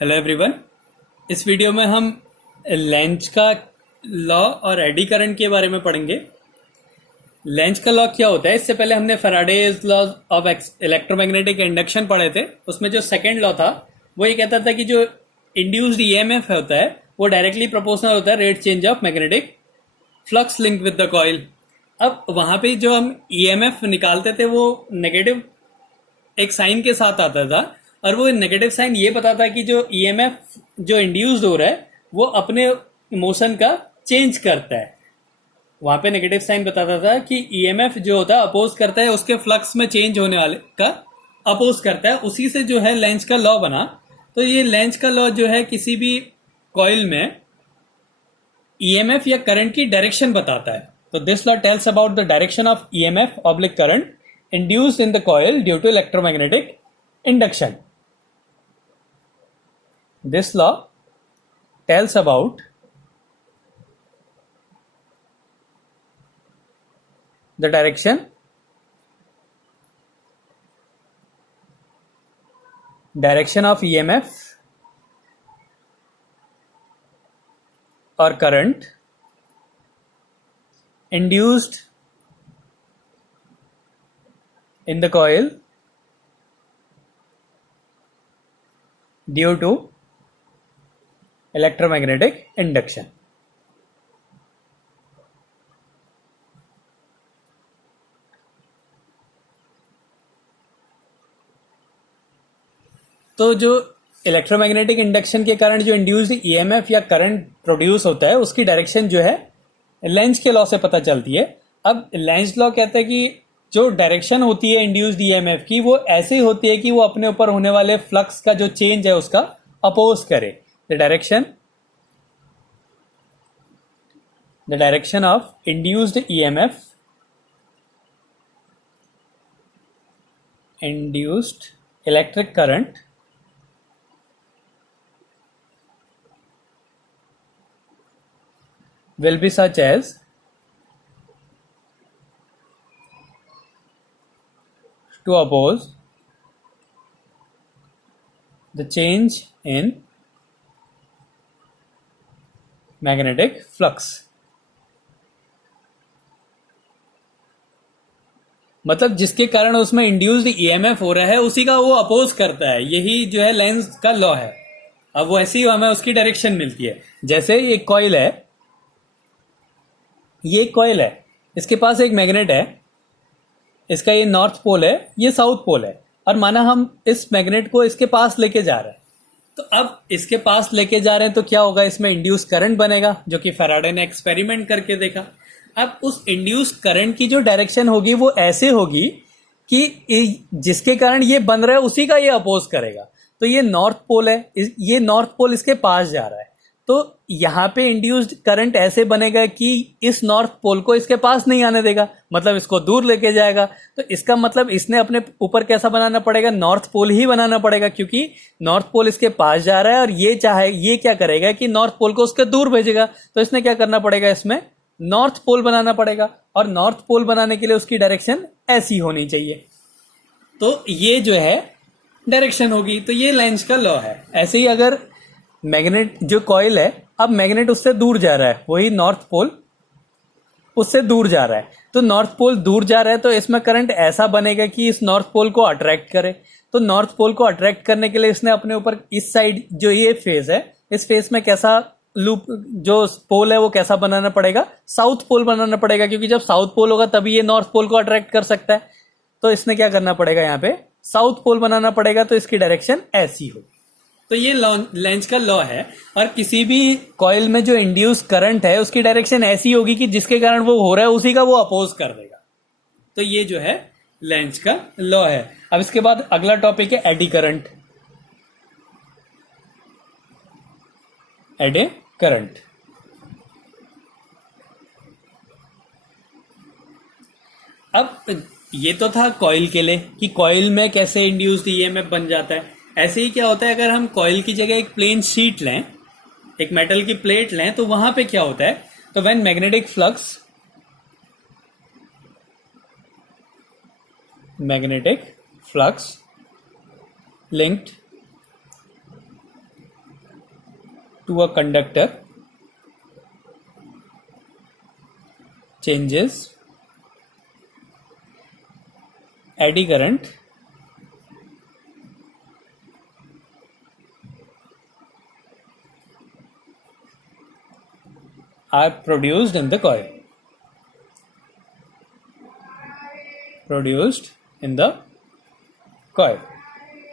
Hello everyone. इस video में हम लेंज का लॉ और एडी करंट के बारे में पढ़ेंगे। लेंज का लॉ क्या होता है? इससे पहले हमने Faraday's law of electromagnetic induction पढ़े थे। उसमें जो सेकंड लॉ था वो ये कहता था कि जो इंड्यूस्ड ईएमएफ होता है वो डायरेक्टली प्रोपोर्शनल होता है rate change of magnetic flux link with the coil. अब वहां पे जो हम ईएमएफ निकालते थे वो नेगेटिव एक साइन के साथ आता था, और वो नेगेटिव साइन ये बताता है कि जो ईएमएफ जो इंड्यूस्ड हो रहा है वो अपने मोशन का चेंज करता है। वहां पे नेगेटिव साइन बताता था कि ईएमएफ जो होता है अपोज करता है उसके फ्लक्स में चेंज होने वाले का अपोज करता है। उसी से जो है लेंज का लॉ बना। तो ये लेंज का लॉ जो है किसी भी कॉइल में ईएमएफ या करंट की डायरेक्शन बताता है। तो this law tells about the direction of EMF oblique current induced in the coil due to electromagnetic induction. This law tells about the direction of EMF or current induced in the coil due to electromagnetic induction. तो जो electromagnetic induction के कारण जो induced EMF या current produce होता है उसकी direction जो है लेंज के लॉ से पता चलती है। अब लेंज लॉ कहता है कि जो डायरेक्शन होती है इंड्यूस्ड ईएमएफ की वो ऐसी होती है कि वो अपने ऊपर होने वाले फ्लक्स का जो चेंज है उसका अपोज करे। The direction of induced EMF induced electric current will be such as to oppose the change in magnetic flux। मतलब जिसके कारण उसमें इंड्यूस्ड ईएमएफ हो रहा है उसी का वो अपोज करता है। यही जो है लेंज का लॉ है। अब वैसे ही हमें उसकी डायरेक्शन मिलती है। जैसे एक कॉइल है, ये एक कॉइल है, इसके पास एक मैग्नेट है, इसका ये नॉर्थ पोल है, ये साउथ पोल है, और माना हम इस मैग्नेट को इसके पास लेके जा रहे हैं। तो अब इसके पास लेके जा रहे हैं तो क्या होगा, इसमें इंड्यूस करंट बनेगा, जो कि फैराडे ने एक्सपेरिमेंट करके देखा। अब उस इंड्यूस करंट की जो डायरेक्शन होगी वो ऐसे होगी कि जिसके कारण ये बन रहा है उसी का ये अपोज करेगा। तो ये नॉर्थ पोल है, ये नॉर्थ पोल इसके पास जा रहा है, तो यहां पे इंड्यूस्ड करंट ऐसे बनेगा कि इस नॉर्थ पोल को इसके पास नहीं आने देगा, मतलब इसको दूर लेके जाएगा। तो इसका मतलब इसने अपने ऊपर कैसा बनाना पड़ेगा, नॉर्थ पोल ही बनाना पड़ेगा, क्योंकि नॉर्थ पोल इसके पास जा रहा है और ये क्या करेगा कि नॉर्थ पोल को उसके दूर भेजेगा। तो इसने क्या करना पड़ेगा, इसमें नॉर्थ पोल बनाना पड़ेगा, और नॉर्थ पोल बनाने के लिए उसकी डायरेक्शन ऐसी होनी चाहिए। तो ये जो है डायरेक्शन होगी। तो ये लेंज का लॉ है। ऐसे ही अगर मैग्नेट जो कॉइल है, अब मैग्नेट उससे दूर जा रहा है, वही नॉर्थ पोल उससे दूर जा रहा है, तो नॉर्थ पोल दूर जा रहा है तो इसमें करंट ऐसा बनेगा कि इस नॉर्थ पोल को अट्रैक्ट करे। तो नॉर्थ पोल को अट्रैक्ट करने के लिए इसने अपने ऊपर इस साइड जो ये फेस है, इस फेस में कैसा लूप जो पोल है वो कैसा बनाना पड़ेगा, साउथ पोल बनाना पड़ेगा, क्योंकि जब साउथ पोल होगा तभी ये नॉर्थ पोल को अट्रैक्ट कर सकता है। तो इसने क्या करना पड़ेगा, यहाँ पे साउथ पोल बनाना पड़ेगा, तो इसकी डायरेक्शन ऐसी होगी। तो ये लेंज का लॉ है। और किसी भी कॉइल में जो इंड्यूस करंट है उसकी डायरेक्शन ऐसी होगी कि जिसके कारण वो हो रहा है उसी का वो अपोज कर देगा। तो ये जो है लेंज का लॉ है। अब इसके बाद अगला टॉपिक है एडी करंट। एडी करंट अब ये तो था कॉइल के लिए कि कॉइल में कैसे इंड्यूस्ड ईएमएफ बन जाता है। ऐसे ही क्या होता है, अगर हम कॉइल की जगह एक प्लेन शीट लें, एक मेटल की प्लेट लें, तो वहां पे क्या होता है, तो when magnetic flux linked to a conductor changes eddy current are produced in the coil. Produced in the coil.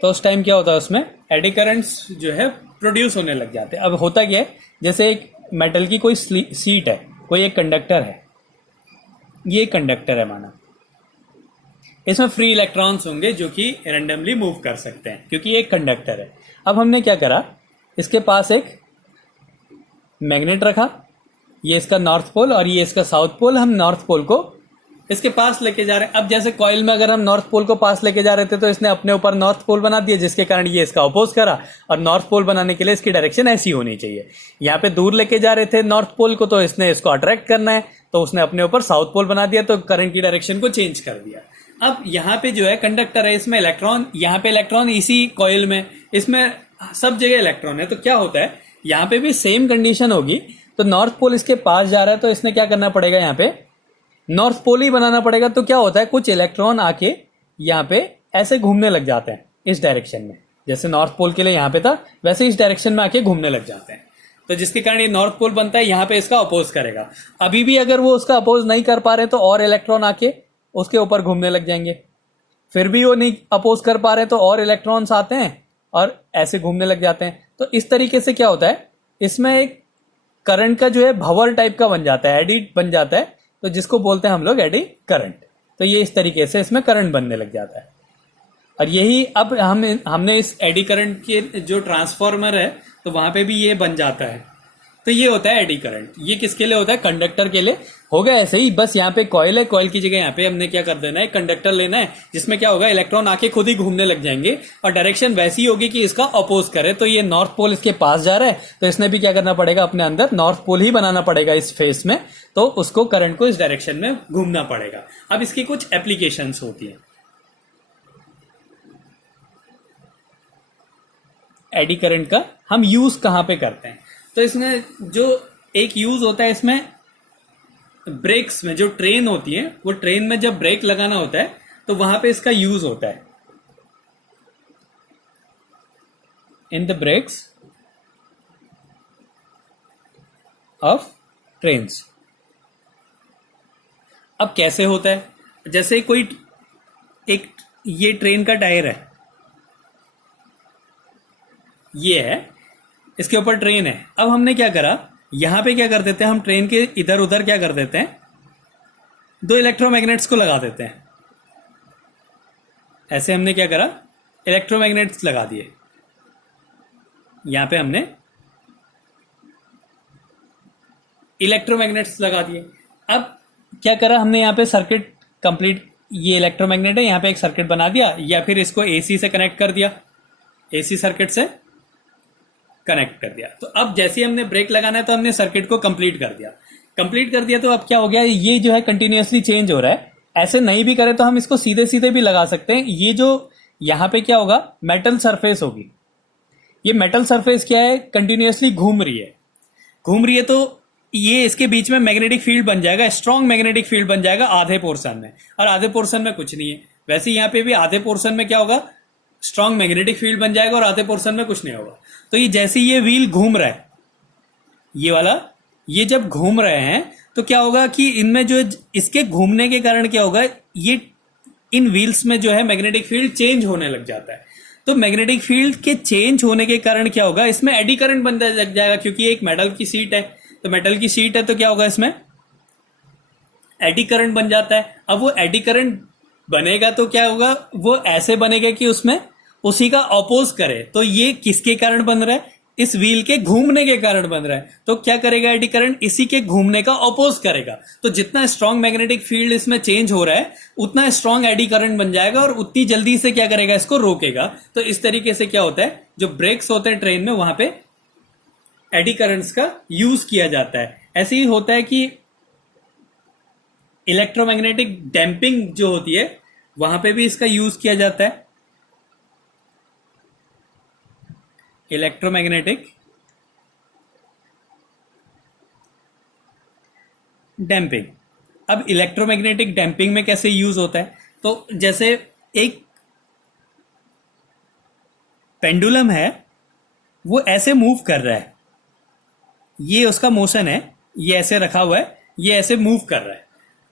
तो उस टाइम क्या होता है, उसमें एडी करंट्स जो है प्रोड्यूस होने लग जाते हैं. अब होता क्या है, जैसे एक मेटल की कोई सीट है, कोई एक कंडक्टर है, ये कंडक्टर है माना, इसमें फ्री इलेक्ट्रॉन्स होंगे जो कि रैंडमली मूव कर सकते हैं क्योंकि ये एक कंडक्टर है. अब हमने क्या करा, इसके पास एक मैग्नेट रखा, ये इसका नॉर्थ पोल और ये इसका साउथ पोल. हम नॉर्थ पोल को इसके पास लेके जा रहे हैं. अब जैसे कॉइल में अगर हम नॉर्थ पोल को पास लेके जा रहे थे तो इसने अपने ऊपर नॉर्थ पोल बना दिया, जिसके कारण ये इसका अपोज करा. और नॉर्थ पोल बनाने के लिए इसकी डायरेक्शन ऐसी होनी चाहिए. यहाँ पे दूर लेके जा रहे थे नॉर्थ पोल को, तो इसने इसको अट्रैक्ट करना है, तो उसने अपने ऊपर साउथ पोल बना दिया, तो करंट की डायरेक्शन को चेंज कर दिया. अब यहाँ पे जो है कंडक्टर है, इसमें इलेक्ट्रॉन, यहाँ पे इलेक्ट्रॉन, इसी कॉइल में, इसमें सब जगह इलेक्ट्रॉन है. तो क्या होता है, यहाँ पे भी सेम कंडीशन होगी. तो नॉर्थ पोल इसके पास जा रहा है, तो इसने क्या करना पड़ेगा, यहाँ पे नॉर्थ पोल ही बनाना पड़ेगा. तो क्या होता है, कुछ इलेक्ट्रॉन आके यहाँ पे ऐसे घूमने लग जाते हैं इस डायरेक्शन में. जैसे नॉर्थ पोल के लिए यहाँ पे था, वैसे इस डायरेक्शन में आके घूमने लग जाते हैं. तो जिसके कारण ये नॉर्थ पोल बनता है, यहाँ पे इसका अपोज करेगा. अभी भी अगर वो उसका अपोज नहीं कर पा रहे तो और इलेक्ट्रॉन आके उसके ऊपर घूमने लग जाएंगे. फिर भी वो नहीं अपोज कर पा रहे तो और इलेक्ट्रॉन्स आते हैं और ऐसे घूमने लग जाते हैं. तो इस तरीके से क्या होता है, इसमें एक करंट का जो है भंवर टाइप का बन जाता है, एडी बन जाता है. तो जिसको बोलते हैं हम लोग एडी करंट. तो ये इस तरीके से इसमें करंट बनने लग जाता है. और यही अब हमने इस एडी करंट के जो ट्रांसफॉर्मर है, तो वहां पे भी ये बन जाता है. तो ये होता है एडी करंट. ये किसके लिए होता है, कंडक्टर के लिए. हो गया ऐसे ही, बस यहाँ पे कॉइल है, कॉइल की जगह यहाँ पे हमने क्या कर देना है, कंडक्टर लेना है, जिसमें क्या होगा, इलेक्ट्रॉन आके खुद ही घूमने लग जाएंगे और डायरेक्शन वैसी होगी कि इसका अपोज करे. तो ये नॉर्थ पोल इसके पास जा रहा है, तो इसने भी क्या करना पड़ेगा, अपने अंदर नॉर्थ पोल ही बनाना पड़ेगा इस फेस में. तो उसको करंट को इस डायरेक्शन में घूमना पड़ेगा. अब इसकी कुछ एप्लीकेशंस होती है एडी करंट का. हम यूज कहां पे करते हैं, तो इसमें जो एक यूज होता है, इसमें ब्रेक्स में जो ट्रेन होती है, वो ट्रेन में जब ब्रेक लगाना होता है तो वहां पे इसका यूज होता है. In the brakes of trains. अब कैसे होता है, जैसे कोई एक ये ट्रेन का टायर है, ये है, इसके ऊपर ट्रेन है. अब हमने क्या करा, यहां पे क्या कर देते हैं, हम ट्रेन के इधर उधर क्या कर देते हैं, दो इलेक्ट्रोमैग्नेट्स को लगा देते हैं. ऐसे हमने क्या करा, इलेक्ट्रोमैग्नेट्स लगा दिए. यहां पे हमने इलेक्ट्रोमैग्नेट्स लगा दिए. अब क्या करा हमने, यहां पे सर्किट कंप्लीट, ये इलेक्ट्रोमैग्नेट है, यहां पे एक सर्किट बना दिया, या फिर इसको एसी से कनेक्ट कर दिया, एसी सर्किट से कनेक्ट कर दिया. तो अब जैसे हमने ब्रेक लगाना है तो हमने सर्किट को कंप्लीट कर दिया. तो अब क्या हो गया, ये जो है कंटिन्यूअसली चेंज हो रहा है. ऐसे नहीं भी करे तो हम इसको सीधे सीधे भी लगा सकते हैं. ये जो यहां पे क्या होगा, मेटल सरफेस होगी. ये मेटल सरफेस क्या है, कंटिन्यूअसली घूम रही है. तो ये इसके बीच में मैग्नेटिक फील्ड बन जाएगा, स्ट्रॉन्ग मैग्नेटिक फील्ड बन जाएगा आधे पोर्शन में, और आधे पोर्शन में कुछ नहीं है. वैसे यहाँ पे भी आधे पोर्शन में क्या होगा, स्ट्रॉन्ग मैग्नेटिक फील्ड बन जाएगा और आधे पोर्शन में कुछ नहीं होगा. तो ये जैसे ये व्हील घूम रहा है, ये वाला, ये जब घूम रहे हैं तो क्या होगा कि इनमें जो इसके घूमने के कारण क्या होगा, ये इन व्हील्स में जो है मैग्नेटिक फील्ड चेंज होने लग जाता है. तो मैग्नेटिक फील्ड के चेंज होने के कारण क्या होगा, इसमें एडी करंट बनने लग जाएगा, क्योंकि एक मेटल की सीट है. तो मेटल की सीट है तो क्या होगा, इसमें एडी करंट बन जाता है. अब वो एडी करंट बनेगा तो क्या होगा, वो ऐसे बनेगा कि उसमें उसी का अपोज करे. तो ये किसके कारण बन रहा है, इस व्हील के घूमने के कारण बन रहा है. तो क्या करेगा एडी करंट, इसी के घूमने का अपोज करेगा. तो जितना स्ट्रॉन्ग मैग्नेटिक फील्ड इसमें चेंज हो रहा है, उतना स्ट्रॉन्ग एडी करंट बन जाएगा और उतनी जल्दी से क्या करेगा, इसको रोकेगा. तो इस तरीके से क्या होता है, जो ब्रेक्स होते हैं ट्रेन में, वहां पे एडी करंट्स का यूज किया जाता है. ऐसे ही होता है कि इलेक्ट्रोमैग्नेटिक डैम्पिंग जो होती है, वहां पे भी इसका यूज किया जाता है. Electromagnetic damping. अब इलेक्ट्रोमैग्नेटिक डैम्पिंग में कैसे यूज होता है, तो जैसे एक पेंडुलम है, वो ऐसे मूव कर रहा है, ये उसका मोशन है, ये ऐसे रखा हुआ है, ये ऐसे मूव कर रहा है।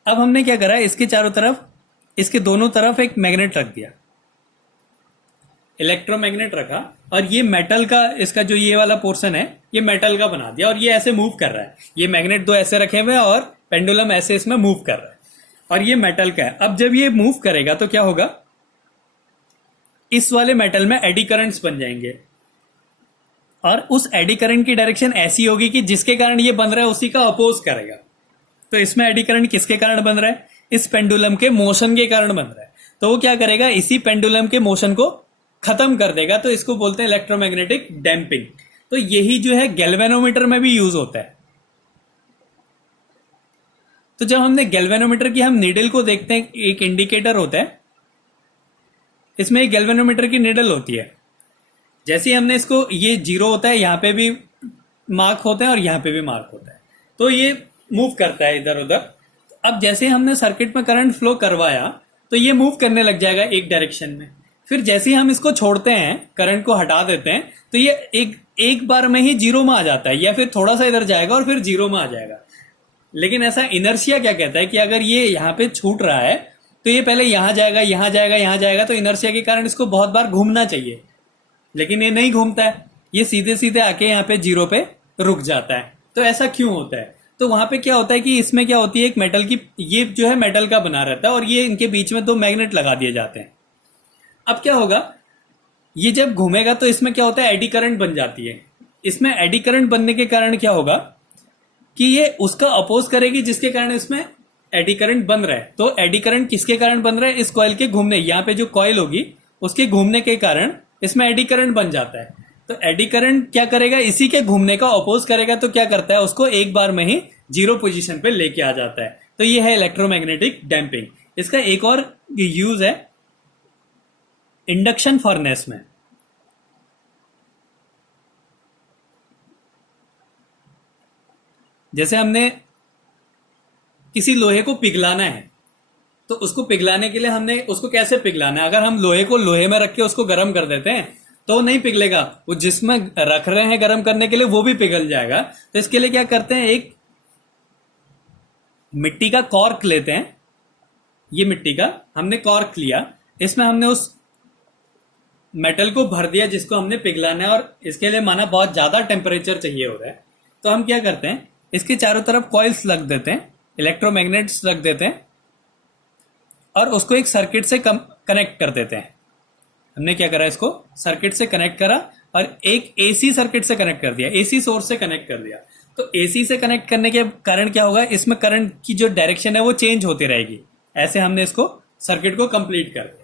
अब हमने क्या करा, इसके चारों तरफ, इसके दोनों तरफ एक मैग्नेट रख दिया, इलेक्ट्रोमैग्नेट रखा, और ये मेटल का, इसका जो ये वाला पोर्शन है ये मेटल का बना दिया, और ये ऐसे मूव कर रहा है। ये मैग्नेट दो ऐसे रखे हुए हैं और पेंडुलम ऐसे इसमें मूव कर रहा है, और ये मेटल का है। अब जब ये मूव करेगा तो क्या होगा, इस वाले मेटल में एडी करंट्स बन जाएंगे, और उस एडी करंट की डायरेक्शन ऐसी होगी कि जिसके कारण ये बन रहा है उसी का अपोज करेगा। तो इसमें एडी करंट किसके कारण बन रहा है, इस पेंडुलम के मोशन के कारण बन रहा है। तो वो क्या करेगा, इसी पेंडुलम के मोशन को खत्म कर देगा। तो इसको बोलते हैं इलेक्ट्रोमैग्नेटिक डैम्पिंग। तो यही जो है गैल्वेनोमीटर में भी यूज होता है। तो जब हमने गैल्वेनोमीटर की, हम नीडल को देखते हैं, एक इंडिकेटर होता है, इसमें एक गैल्वेनोमीटर की नीडल होती है। जैसे ही हमने इसको, ये जीरो होता है, यहां पे भी मार्क होते हैं और यहां पे भी मार्क होता है, तो ये मूव करता है इधर उधर। अब जैसे हमने सर्किट में करंट फ्लो करवाया तो ये मूव करने लग जाएगा एक डायरेक्शन में। फिर जैसे ही हम इसको छोड़ते हैं, करंट को हटा देते हैं, तो ये एक बार में ही जीरो में आ जाता है, या फिर थोड़ा सा इधर जाएगा और फिर जीरो में आ जाएगा। लेकिन ऐसा इनर्शिया क्या कहता है कि अगर ये यहाँ पे छूट रहा है तो ये पहले यहां जाएगा, यहां जाएगा, यहां जाएगा, तो इनर्शिया के कारण इसको बहुत बार घूमना चाहिए, लेकिन ये नहीं घूमता है, ये सीधे सीधे आके यहाँ पे जीरो पे रुक जाता है। तो ऐसा क्यों होता है, तो वहां पे क्या होता है कि इसमें क्या होती है, एक मेटल की, ये जो है मेटल का बना रहता है, और ये इनके बीच में दो मैग्नेट लगा दिए जाते हैं। अब क्या होगा, ये जब घूमेगा तो इसमें क्या होता है, एडी करंट बन जाती है। इसमें एडी करंट बनने के कारण क्या होगा कि ये उसका अपोज करेगी, जिसके कारण इसमें एडी करंट बन रहा है। तो एडी करंट किसके कारण बन रहा है, इस कॉइल के घूमने, यहाँ पे जो कॉइल होगी उसके घूमने के कारण इसमें एडी करंट बन जाता है। तो एडी करंट क्या करेगा, इसी के घूमने का अपोज करेगा, तो क्या करता है, उसको एक बार में ही जीरो पोजीशन पे लेके आ जाता है। तो ये है इलेक्ट्रोमैग्नेटिक डैम्पिंग। इसका एक और यूज है इंडक्शन फर्नेस में। जैसे हमने किसी लोहे को पिघलाना है, तो उसको पिघलाने के लिए हमने उसको कैसे पिघलाना है, अगर हम लोहे को लोहे में रख के उसको गर्म कर देते हैं तो नहीं पिघलेगा, वो जिसमें रख रहे हैं गर्म करने के लिए वो भी पिघल जाएगा। तो इसके लिए क्या करते हैं, एक मिट्टी का कॉर्क लेते हैं, ये मिट्टी का हमने कॉर्क लिया, इसमें हमने उस मेटल को भर दिया जिसको हमने पिघलाना है, और इसके लिए माना बहुत ज्यादा टेम्परेचर चाहिए हो रहा है। तो हम क्या करते हैं, इसके चारों तरफ कॉइल्स रख देते हैं, इलेक्ट्रोमैग्नेट्स रख देते हैं, और उसको एक सर्किट से कनेक्ट कर देते हैं। हमने क्या करा, इसको सर्किट से कनेक्ट करा और एक एसी सर्किट से कनेक्ट कर दिया, एसी सोर्स से कनेक्ट कर दिया। तो एसी से कनेक्ट करने के कारण क्या होगा, इसमें करंट की जो डायरेक्शन है वो चेंज होती रहेगी। ऐसे हमने इसको सर्किट को कंप्लीट कर दिया।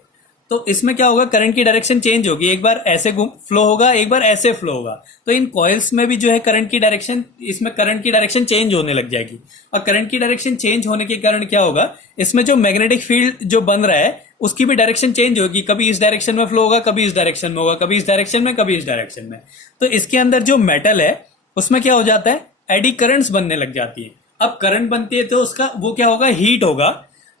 तो इसमें क्या होगा, करंट की डायरेक्शन चेंज होगी, एक बार ऐसे फ्लो होगा, एक बार ऐसे फ्लो होगा। तो इन कॉइल्स में भी जो है करंट की डायरेक्शन, इसमें करंट की डायरेक्शन चेंज होने लग जाएगी। और करंट की डायरेक्शन चेंज होने के कारण क्या होगा, इसमें जो मैग्नेटिक फील्ड जो बन रहा है उसकी भी डायरेक्शन चेंज होगी, कभी इस डायरेक्शन में फ्लो होगा, कभी इस डायरेक्शन में होगा, कभी इस डायरेक्शन में, कभी इस डायरेक्शन में। तो इसके अंदर जो मेटल है उसमें क्या हो जाता है, एडी करंट्स बनने लग जाती है। अब करंट बनती है तो उसका वो क्या होगा, हीट होगा।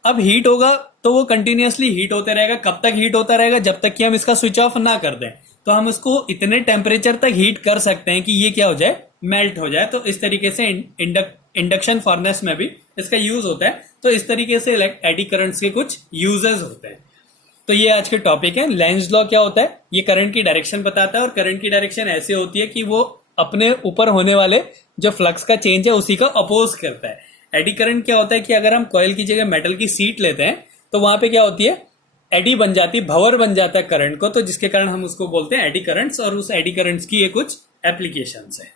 अब हीट होगा तो वो कंटिन्यूअसली हीट होते रहेगा। कब तक हीट होता रहेगा, जब तक कि हम इसका स्विच ऑफ ना कर दें। तो हम उसको इतने टेम्परेचर तक हीट कर सकते हैं कि ये क्या हो जाए, मेल्ट हो जाए। तो इस तरीके से इंडक्शन फर्नेस में भी इसका यूज होता है। तो इस तरीके से एडी करंट्स के कुछ यूजेस होते हैं। तो ये आज के टॉपिक है। लेंज लॉ क्या होता है, ये करंट की डायरेक्शन बताता है, और करंट की डायरेक्शन ऐसे होती है कि वो अपने ऊपर होने वाले जो फ्लक्स का चेंज है उसी का अपोज करता है। एडी करंट क्या होता है कि अगर हम कॉइल की जगह मेटल की सीट लेते हैं तो वहां पे क्या होती है, एडी बन जाती है, भंवर बन जाता है करंट को, तो जिसके कारण हम उसको बोलते हैं एडी करंट्स। और उस एडी करंट्स की ये कुछ एप्लीकेशंस है।